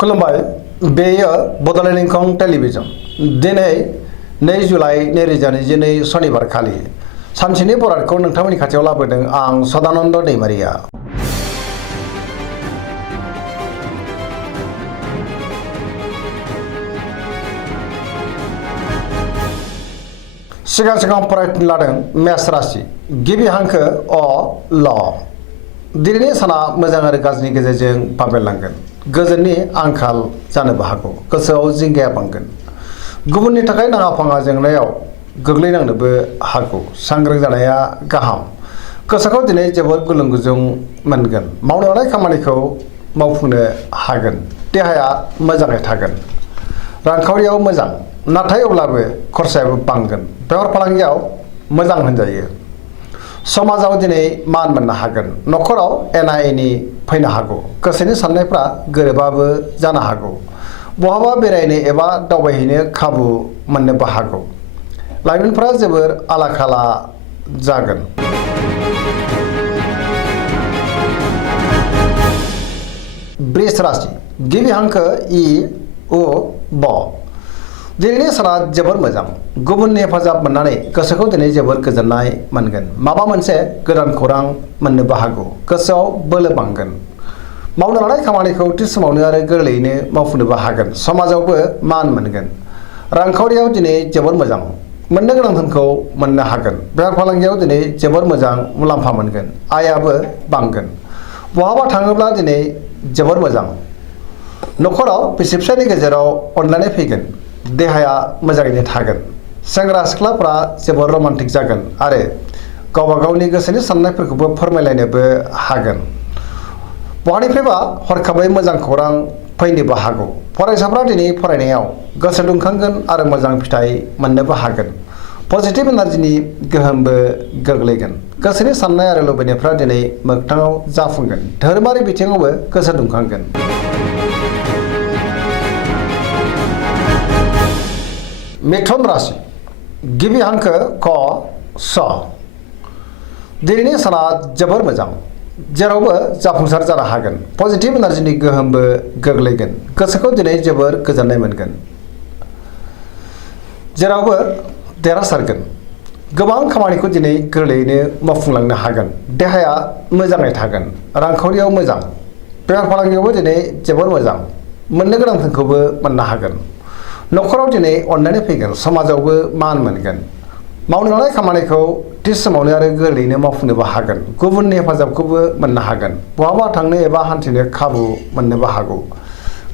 खुलुमबाय बेयो बड'लेण्ड इंखं टेलिभिजन दिनै 2 जुलाइ 2022 शनिबार खालि सानसेनि बरादखौ नोंथांमोननि खाथियाव लाबोदों आं सदानन्द दैमारिया। सिगां फरायनो लादों मेष राशि गिबि हांखो अ ल। दिनैनि साना मोजां आरो गाज्रिनि गेजेरजों बाबेरलांगोन। गोजोननि आंखाल जानोबो हागौ। गोसोआव जिंगाया बांगोन। गुबुननि थाखाय नाङा फाङा जेंनायाव गोग्लैनांनोबो हागौ। सांग्रां जानाया गाहाम। गोसोखौ दिनै जोबोद गुलुं गुजुं मोनगोन। मावनो लानाय खामानिखौ मावफुंनो हागोन। देहाया मोजाङै थागोन। रांखावरियाव मोजां नाथाय अब्लाबो खरसायाबो बांगोन। बेफार फालांगियाव मोजां होनजायो। समाजाव दिनै मान मोननो हागोन। न'खराव एना एनि फैनो हागौ। गोसोनि साननायफ्रा गोरोबाबो जानो हागौ। बहाबा बेरायनो एबा दावबायहैनो खाबु मोननोबो हागौ। लाइमोनफ्रा जोबोर आला खाला जागोन। वृष राशि गिबि हांखो इ उ ब। दिनैनि साना जोबोर मोजां। गुबुननि हेफाजाब मोननानै गोसोखौ दिनै जोबोर गोजोननाय मोनगोन। माबा मोनसे गोदान खौरां मोननोबो हागौ। गोसोआव बोलो बांगोन। मावनो लानाय खामानिखौ थि समावनो आरो गोरलैयैनो मावफुंनोबो हागोन। समाजावबो मान मोनगोन। रांखावरियाव दिनै जोबोर मोजां। मोननो गोनां धोनखौ मोननो हागोन। बेफार फालांगियाव दिनै जोबोर मोजां मुलाम्फा मोनगोन। आयाबो बांगोन। बहाबा थाङोब्ला दिनै जोबोर मोजां। न'खराव बिसि फिसायनि गेजेराव अनलायनाय फैगोन। देहाया मोजाङैनो थागोन। सेंग्रा सिख्लाफ्रा जोबोर रमान्टिक जागोन आरो गावबा गावनि गोसोनि साननायफोरखौबो फोरमायलायनोबो हागोन। बहानिफ्रायबा हरखाबै मोजां खौरां फैनोबो हागौ। फरायसाफ्रा दिनै फरायनायाव गोसो दुंखांगोन आरो मोजां फिथाइ मोननोबो हागोन। पजिटिभ एनार्जिनि गोहोमबो गोग्लैगोन। गोसोनि साननाय आरो लुबैनायफ्रा दिनै मोगथाङाव जाफुंगोन। धोरोमारि बिथिङावबो गोसो दुंखांगोन। मिथुन राशि गिबि हांखो क स। दिनैनि साना जोबोर मोजां। जेरावबो जाफुंसार जानो हागोन। पजिटिभ एनार्जिनि गोहोमबो गोग्लैगोन। गोसोखौ दिनै जोबोर गोजोननाय मोनगोन। जेरावबो देरहासारगोन। गोबां खामानिखौ दिनै गोरलैयैनो मावफुंलांनो हागोन। देहाया मोजाङै थागोन। रांखावरियाव मोजां। बेफार फालांगियावबो दिनै जोबोर मोजां। मोननो गोनां धोनखौबो मोननो हागोन। न'खराव दिनै अनलायनाय फैगोन। समाजावबो मान मोनगोन। मावनो लानाय खामानिखौ थि समावनो आरो गोरलैयैनो मावफुंनोबो हागोन। गुबुननि हेफाजाबखौबो मोननो हागोन। बहाबा थांनो एबा हान्थिनो खाबु मोननोबो हागौ।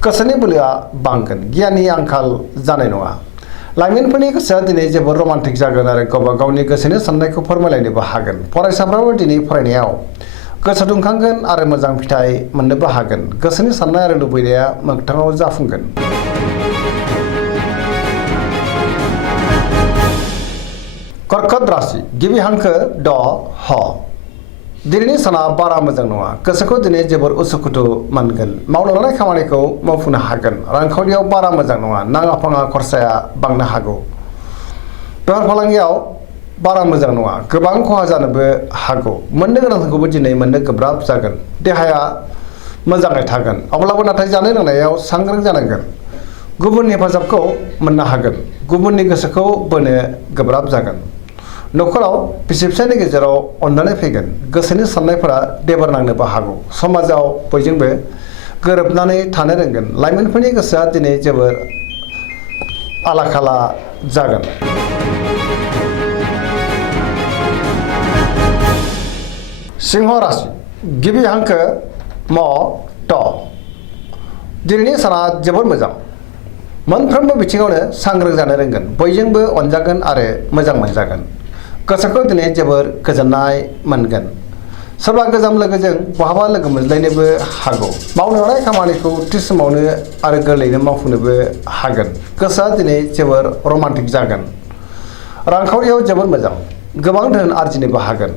गोसोनि बोलोआ बांगोन। गियाननि आंखाल जानाय नङा। लाइमोनफोरनि गोसोआ दिनै जोबोर रमान्टिक जागोन आरो गावबा गावनि गोसोनि साननायखौ फोरमायलायनोबो हागोन। फरायसाफ्राबो दिनै फरायनायाव गोसो दुंखांगोन आरो मोजां फिथाइ मोननोबो हागोन। गोसोनि साननाय आरो लुबैनाया मोगथाङाव जाफुंगोन। कर्कट राशि गिबि हांखो ड ह। दिनैनि साना बारा मोजां नङा। गोसोखौ दिनै जोबोर उसुखुथु मोनगोन। मावनो लानाय खामानिखौ मावफुंनो हागोन। रांखावरियाव बारा मोजां नङा। नाङा फाङा खरसाया बांनो हागौ। बेफार फालांगियाव बारा मोजां नङा। गोबां खहा जानोबो हागौ। मोननो गोनांखौबो दिनै मोननो गोब्राब जागोन। देहाया मोजाङै थागोन। अब्लाबो नाथाय जानाय लोंनायाव सांग्रां जानांगोन। गुबुननि हेफाजाबखौ मोननो हागोन। गुबुननि गोसोखौ बोनो गोब्राब जागोन। न'खराव बिसि फिसायनि गेजेराव अनलायनाय फैगोन। गोसोनि साननायफोरा देबार नांनोबो हागौ। समाजाव बयजोंबो गोरोबनानै थानो रोंगोन। लाइमोनफोरनि गोसोआ दिनै जोबोर आला खाला जागोन। सिंह राशि गिबि हांखो म ट। दिनैनि साना जोबोर मोजां। मोनफ्रोमबो बिथिङावनो सांग्रां जानो रोंगोन। बयजोंबो अनजागोन आरो मोजां मोनजागोन। गोसोखौ दिनै जोबोर गोजोननाय मोनगोन। सोरबा गोजाम लोगोजों बहाबा लोगो मोनज्लायनोबो हागौ। मावनो लानाय खामानिखौ थि समावनो आरो गोरलैयैनो मावफुंनोबो हागोन। गोसोआ दिनै जोबोर रमान्टिक जागोन। रांखावरियाव जोबोर मोजां। गोबां धोन आरजिनोबो हागोन।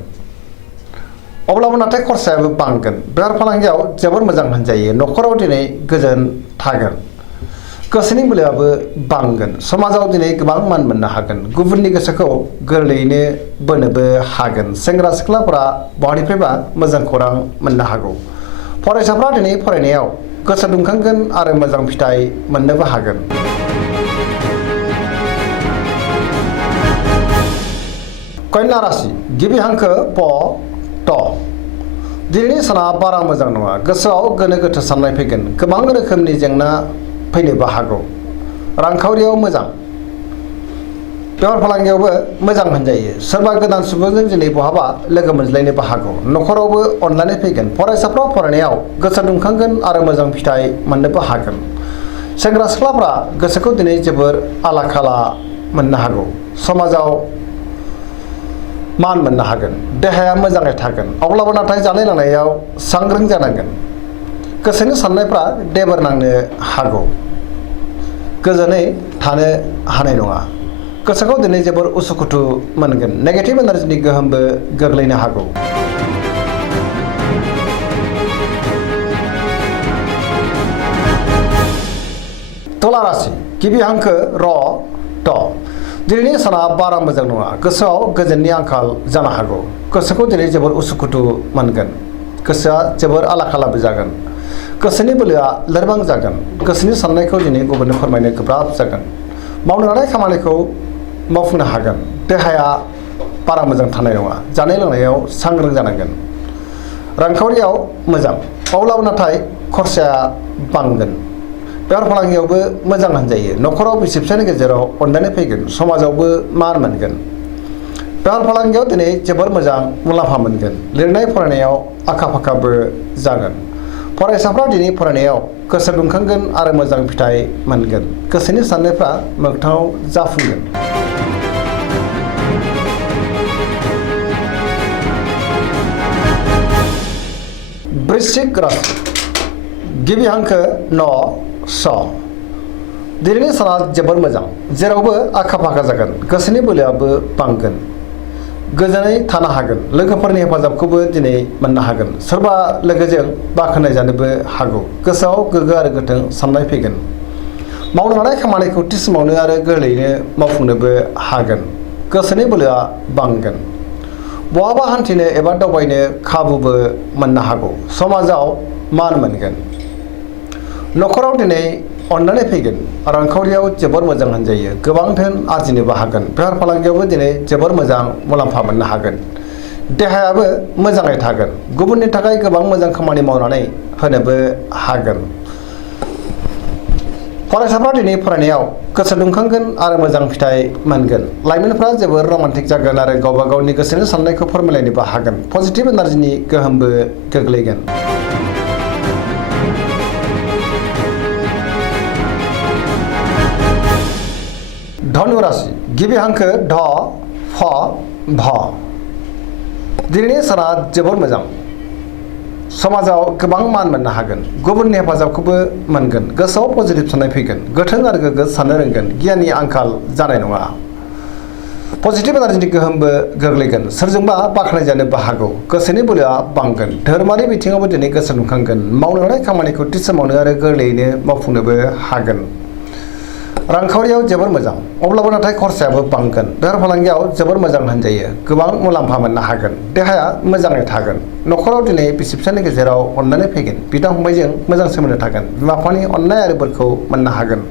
अब्लाबो नाथाय खरसायाबो बांगोन। बेफार फालांगियाव जोबोर मोजां होनजायो। न'खराव दिनै गोजोन थागोन। गोसोनि बोलोआबो बांगोन। समाजाव दिनै गोबां मान मोननो हागोन। गुबुननि गोसोखौ गोरलैयैनो बोनोबो हागोन। सेंग्रा सिख्लाफोरा बहानिफ्रायबा मोजां खौरां मोननो हागौ। फरायसाफ्रा दिनै फरायनायाव गोसो दुंखांगोन आरो मोजां फिथाइ मोननोबो हागोन। कन्या राशि गिबि हांखो प ट दिनैनि साना बारा मोजां नङा। गोसोआव गोनो गोथो साननाय फैगोन। गोबां रोखोमनि जेंना फैनोबो हागौ। रांखावरियाव मोजां, बेफार फालांगियावबो मोजां होनजायो। सोरबा गोदान सुबुंजों दिनै बहाबा लोगो मोनज्लायनोबो हागौ। न'खरावबो अनलायनाय फैगोन। फरायसाफ्रा फरायनायाव गोसो दुंखांगोन आरो मोजां फिथाइ मोननोबो हागोन। सेंग्रा सिख्लाफ्रा गोसोखौ दिनै जोबोर आला खाला मोननो हागौ। समाजाव मान मोननो हागोन। देहाया मोजाङै थागोन। अब्लाबो नाथाय जानाय लोंनायाव सांग्रां जानांगोन। गोसोनि साननायफ्रा देबोर नांनो हागौ। गोजोनै थानो हानाय नङा। गोसोखौ दिनै जोबोर उसुखुथु मोनगोन। नेगेटिभ एनार्जिनि गोहोमबो गोग्लैनो हागौ। तुला राशि गिबि हांखो र ट दिनैनि साना बारा मोजां नङा। गोसोआव गोजोननि आंखाल जानो हागौ। गोसोखौ दिनै जोबोर उसुखुथु मोनगोन। गोसोआ जोबोर आला खालाबो जागोन। गोसोनि बोलोआ लोरबां जागोन। गोसोनि साननायखौ दिनै गुबुननो फोरमायनो गोब्राब जागोन। मावनो लानाय खामानिखौ मावफुंनो हागोन। देहाया बारा मोजां थानाय नङा। जानाय लोंनायाव सांग्रां जानांगोन। रांखावरियाव मोजां, अब्लाबो नाथाय खरसाया बांगोन। बेफार फालांगियावबो मोजां होनजायो। न'खराव बिसि फिसायनि गेजेराव अनलायनाय फैगोन। समाजावबो मान मोनगोन। बेफार फालांगियाव दिनै जोबोर मोजां मुलाम्फा मोनगोन। लिरनाय फरायनायाव आखा फाखाबो जागोन। फरायसाफ्रा दिनै फरायनायाव गोसो दुंखांगोन आरो मोजां फिथाइ मोनगोन। गोसोनि साननायफ्रा मोगथाङाव जाफुंगोन। वृश्चिक राशि गिबि हांखो न स दिनैनि साना जोबोर मोजां। जेरावबो आखा फाखा जागोन। गोसोनि बोलोआबो बांगोन। गोजोनै थानो हागोन। लोगोफोरनि हेफाजाबखौबो दिनै मोननो हागोन। सोरबा लोगोजों बाख्नाय जानोबो हागौ। गोसोआव गोग्गो आरो गोथों साननाय फैगोन। मावनो लानाय खामानिखौ थि समावनो आरो गोरलैयैनो मावफुंनोबो हागोन। गोसोनि बोलोआ बांगोन। बहाबा हान्थिनो एबा दावबायनो खाबुबो मोननो हागौ। समाजाव मान मोनगोन। न'खराव दिनै अननानै फैगोन। रांखावरियाव जोबोर मोजां होनजायो। गोबां धोन आरजिनोबो हागोन। बेफार फालांगियावबो दिनै जोबोर मोजां मुलाम्फा मोननो हागोन। देहायाबो मोजाङै थागोन। गुबुननि थाखाय गोबां मोजां खामानि मावनानै होनोबो हागोन। फरायसाफ्रा दिनै फरायनायाव गोसो दुंखांगोन आरो मोजां फिथाइ मोनगोन। लाइमोनफ्रा जोबोर रमान्टिक जागोन आरो गावबा गावनि गोसोनि साननायखौ फोरमायलायनोबो हागोन। पजिटिभ एनार्जिनि गोहोमबो गोग्लैगोन। धनु राशि गिबि हांखो ध फ भ दिनैनि साना जोबोर मोजां। समाजाव गोबां मान मोननो हागोन। गुबुननि हेफाजाबखौबो मोनगोन। गोसोआव पजिटिभ साननाय फैगोन। गोथों आरो गोग्गो साननो रोंगोन। गियाननि आंखाल जानाय नङा। पजिटिभ एनार्जिनि गोहोमबो गोग्लैगोन। सोरजोंबा बाख्नाय जानोबो हागौ। गोसोनि बोलोआ बांगोन। धोरोमारि बिथिङावबो दिनै गोसो दुंखांगोन। मावनो लानाय खामानिखौ थि समावनो आरो गोरलैयैनो मावफुंनोबो हागोन। रांखावरियाव जोबोर मोजां, अब्लाबो नाथाय खरसायाबो बांगोन। बेफार फालांगियाव जोबोर मोजां होनजायो। गोबां मुलाम्फा मोननो हागोन। देहाया मोजाङै थागोन। न'खराव दिनै बिसि फिसायनि गेजेराव अनलायनाय फैगोन। बिदा फंबायजों मोजां सोमोन्दो थागोन। बिमा बिफानि अननाय आरो बोरखौ मोननो हागोन।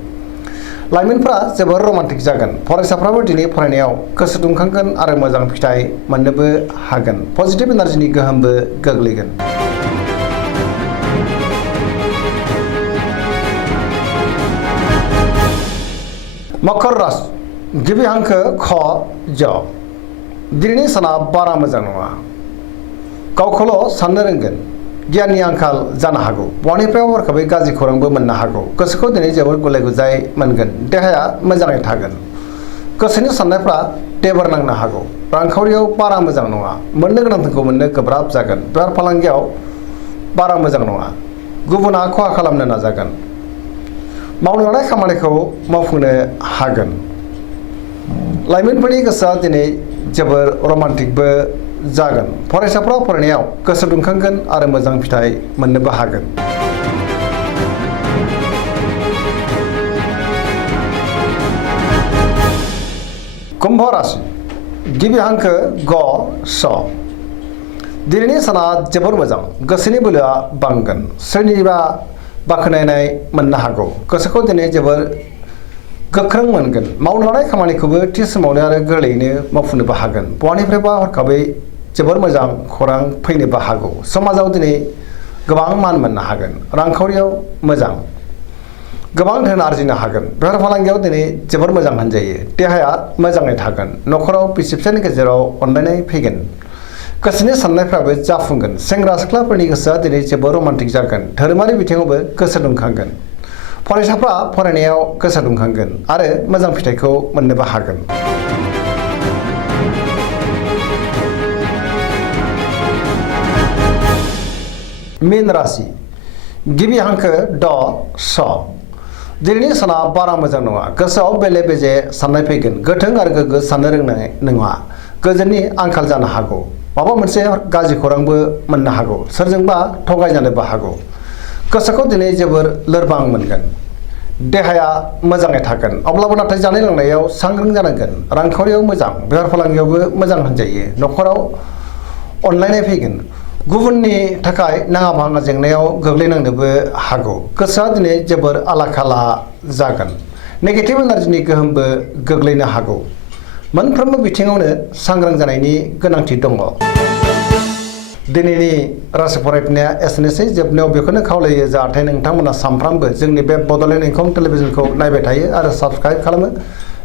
लाइमोनफ्रा जोबोर रमान्टिक जागोन। फरायसाफ्राबो दिनै फरायनायाव गोसो दुंखांगोन आरो मोजां फिथाइ मोननोबो हागोन। पजिटिभ एनार्जिनि गोहोमबो गोग्लैगोन। मकर राशि गिबि हांखो ख ज दिनैनि साना बारा मोजां नङा। गावखौल' साननो रोंगोन। गियाननि आंखाल जानो हागौ। बहानिफ्राय हरखाबै गाज्रि खौरांबो मोननो हागौ। गोसोखौ दिनै जोबोर गुलाय गुजाय मोनगोन। देहाया मोजाङै थागोन। गोसोनि साननायफ्रा देबोर नांनो हागौ। रांखावरियाव बारा मोजां नङा। मोननो गोनांखौ मोननो गोब्राब जागोन। बेफार फालांगियाव बारा मोजां नङा। गुबुना खहा खालामनो नाजागोन। मावनो लानाय खामानिखौ मावफुंनो हागोन। लाइमोनफोरनि गोसोआ दिनै जोबोर रमान्टिकबो जागोन। फरायसाफ्रा फरायनायाव गोसो दुंखांगोन आरो मोजां फिथाइ मोननोबो हागोन। कुम्भ राशि गिबि हांखो ग स दिनैनि साना जोबोर मोजां। गोसोनि बोलोआ बांगोन। सोरनिबा बाख्नायनाय मोननो हागौ। गोसोखौ दिनै जोबोर गोख्रों मोनगोन। मावनो लानाय खामानिखौबो थि समावनो आरो गोरलैयैनो मावफुंनोबो हागोन। बहानिफ्रायबा हरखाबै जोबोर मोजां खौरां फैनोबो हागौ। समाजाव दिनै गोबां मान मोननो हागोन। रांखावरियाव मोजां, गोबां धोन आरजिनो हागोन। बेफार फालांगियाव दिनै जोबोर मोजां होनजायो। देहाया मोजाङै थागोन। न'खराव बिसि फिसायनि गेजेराव अनलायनाय फैगोन। गोसोनि साननायफ्राबो जाफुंगोन। सेंग्रा सिख्लाफोरनि गोसोआ दिनै जोबोर रमान्टिक जागोन। धोरोमारि बिथिङावबो गोसो दुंखांगोन। फरायसाफ्रा फरायनायाव गोसो दुंखांगोन आरो मोजां फिथाइखौ मोननोबो हागोन। मीन राशि गिबि हांखो ड स। दिनैनि साना बारा मोजां नङा। गोसोआव बेले बेजे साननाय फैगोन। गोथों आरो गोग्गो साननो रोंनाय नङा। गोजोननि आंखाल जानो हागौ। माबा मोनसे गाज्रि खौरांबो मोननो हागौ। सोरजोंबा थगायजानोबो हागौ। गोसोखौ दिनै जोबोर लोरबां मोनगोन। देहाया मोजाङै थागोन। अब्लाबो नाथाय जानाय लोंनायाव सांग्रां जानांगोन। रांखावरियाव मोजां, बेफार फालांगियावबो मोजां होनजायो। न'खराव अनलायनाय फैगोन। गुबुननि थाखाय नाङा फाङा जेंनायाव गोग्लैनांनोबो हागौ। गोसोआ दिनै जोबोर आला खाला जागोन। नेगेटिभ एनार्जिनि गोहोमबो गोग्लैनो हागौ। मोनफ्रोमबो बिथिङावनो सांग्रां जानायनि गोनांथि दङ। दिनैनि राशि फरायफिननाया एसेनोसै। जोबनायाव बेखौनो खावलायो जाहाथे नोंथांमोना सानफ्रामबो जोंनि बे बड'लेण्ड इंखं टेलिभिजनखौ नायबाय थायो आरो साबस्क्राइब खालामो,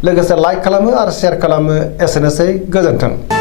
लोगोसे लाइक खालामो आरो शेयार खालामो। एसेनोसै, गोजोन्थों।